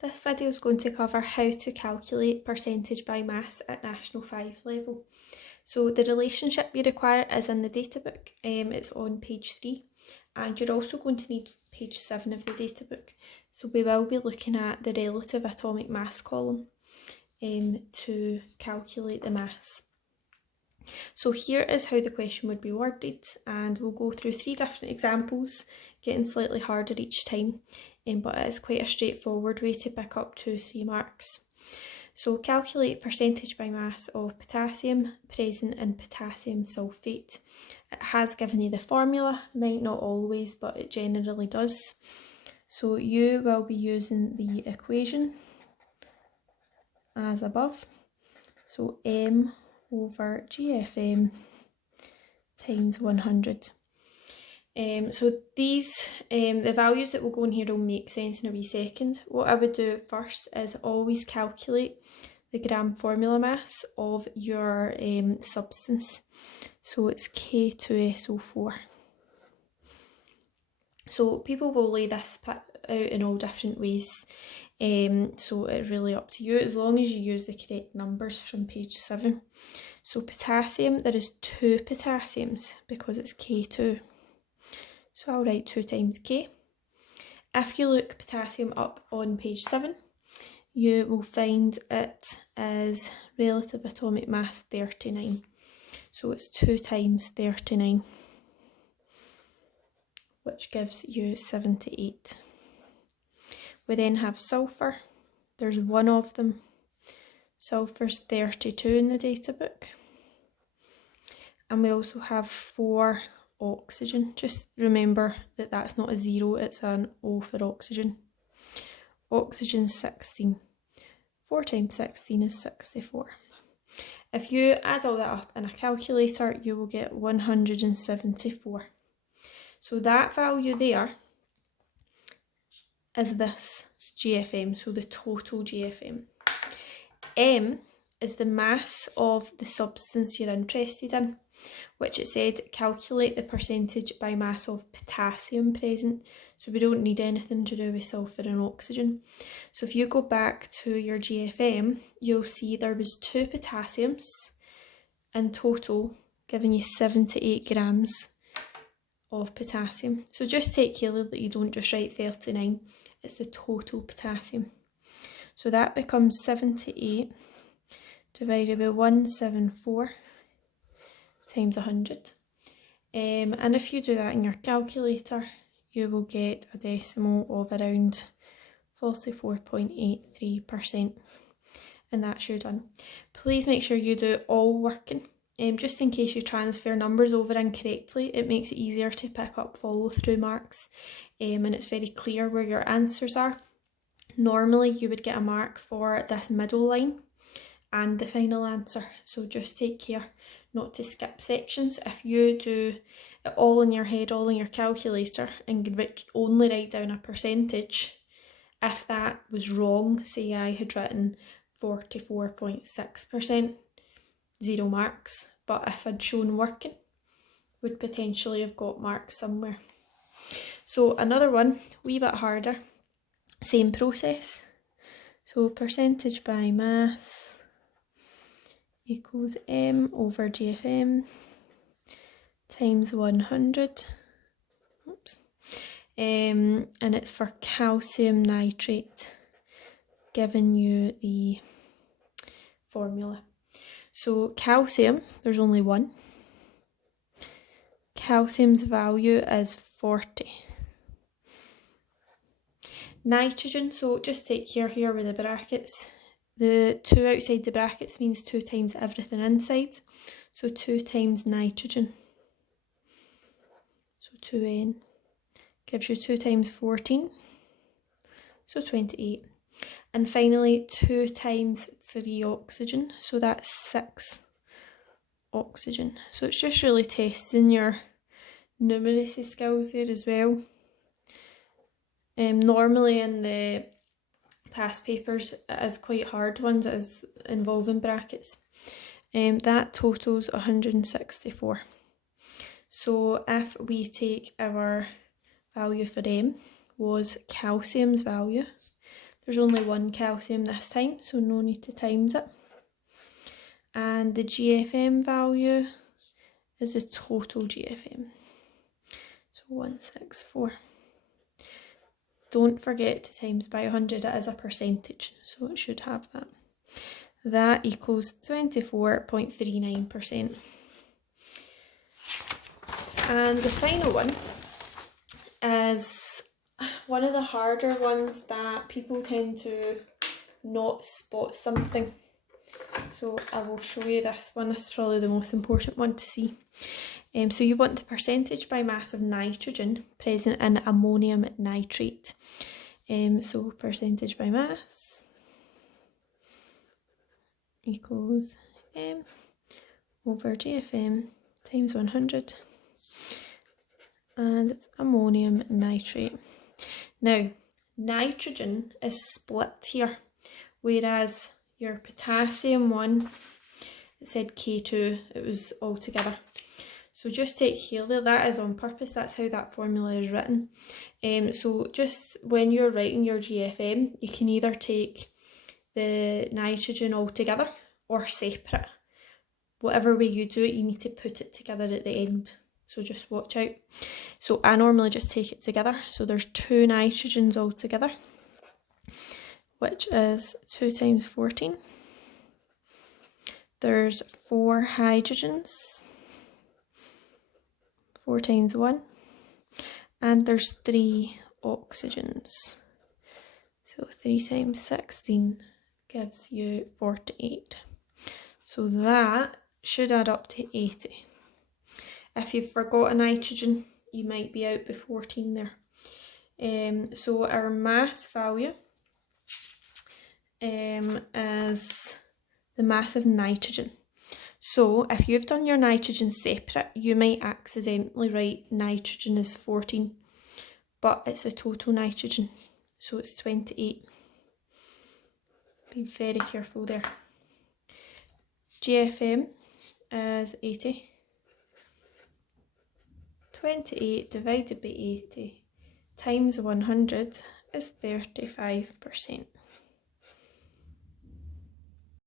This video is going to cover how to calculate percentage by mass at National 5 level. So the relationship we require is in the data book, it's on page 3, and you're also going to need page 7 of the data book. So we will be looking at the relative atomic mass column to calculate the mass. So here is how the question would be worded, and we'll go through 3 different examples, getting slightly harder each time, but it is quite a straightforward way to pick up 2-3 marks. So calculate percentage by mass of potassium present in potassium sulfate. It has given you the formula, might not always, but it generally does. So you will be using the equation as above. So M over GFM times 100. So these, the values that will go in here will make sense in a wee second. What I would do first is always calculate the gram formula mass of your substance. So it's K2SO4. So people will lay this out in all different ways. So it's really up to you, as long as you use the correct numbers from page 7. So potassium, there is 2 potassiums because it's K2. So I'll write 2 times K. If you look potassium up on page 7, you will find it is relative atomic mass 39. So it's 2 times 39, which gives you 78. We then have sulphur. There's 1 of them. Sulphur's 32 in the data book. And we also have 4 oxygen. Just remember that that's not a 0, it's an O for oxygen. Oxygen's 16. 4 times 16 is 64. If you add all that up in a calculator, you will get 174. So that value there is this GFM, so the total GFM. M is the mass of the substance you're interested in, which it said calculate the percentage by mass of potassium present. So we don't need anything to do with sulphur and oxygen. So if you go back to your GFM, you'll see there was 2 potassiums in total, giving you 78 grams of potassium. So just take care that you don't just write 39, it's the total potassium. So that becomes 78 divided by 174 times 100. And if you do that in your calculator, you will get a decimal of around 44.83%. And that's you done. Please make sure you do all working. Just in case you transfer numbers over incorrectly, it makes it easier to pick up follow-through marks, and it's very clear where your answers are. Normally you would get a mark for this middle line and the final answer, so just take care not to skip sections. If you do it all in your head, all in your calculator, and only write down a percentage, if that was wrong, say I had written 44.6%, 0 marks, but if I'd shown working, would potentially have got marks somewhere. So another one, wee bit harder, same process. So percentage by mass equals M over GFM times 100. Oops. And it's for calcium nitrate, giving you the formula. So calcium, there's only 1. Calcium's value is 40. Nitrogen, so just take care here with the brackets. The 2 outside the brackets means 2 times everything inside. So 2 times nitrogen. So 2N gives you 2 times 14. So 28. And finally 2 times 3 oxygen. So that's 6 oxygen. So it's just really testing your numeracy skills there as well. Normally in the past papers it is quite hard ones, it is involving brackets. That totals 164. So if we take our value for M was calcium's value, There's only one calcium this time, so no need to times it. And the GFM value is the total GFM. So 164. Don't forget to times by 100, it is a percentage, so it should have that. That equals 24.39%. And the final one is one of the harder ones that people tend to not spot something. So I will show you this one. This is probably the most important one to see. So you want the percentage by mass of nitrogen present in ammonium nitrate. So percentage by mass equals M over GFM times 100. And it's ammonium nitrate. Now, nitrogen is split here, whereas your potassium one, it said K2, it was all together. So just take helium, that is on purpose, that's how that formula is written. So just when you're writing your GFM, you can either take the nitrogen all together or separate. Whatever way you do it, you need to put it together at the end. So just watch out. So I normally just take it together. So there's 2 nitrogens all together, which is 2 times 14. There's 4 hydrogens, 4 times 1. And there's 3 oxygens. So 3 times 16 gives you 48. So that should add up to 80. If you've forgot a nitrogen, you might be out by 14 there. So our mass value is the mass of nitrogen. So if you've done your nitrogen separate, you might accidentally write nitrogen as 14, but it's a total nitrogen, so it's 28. Be very careful there. GFM is 80. 28 divided by 80 times 100 is 35%.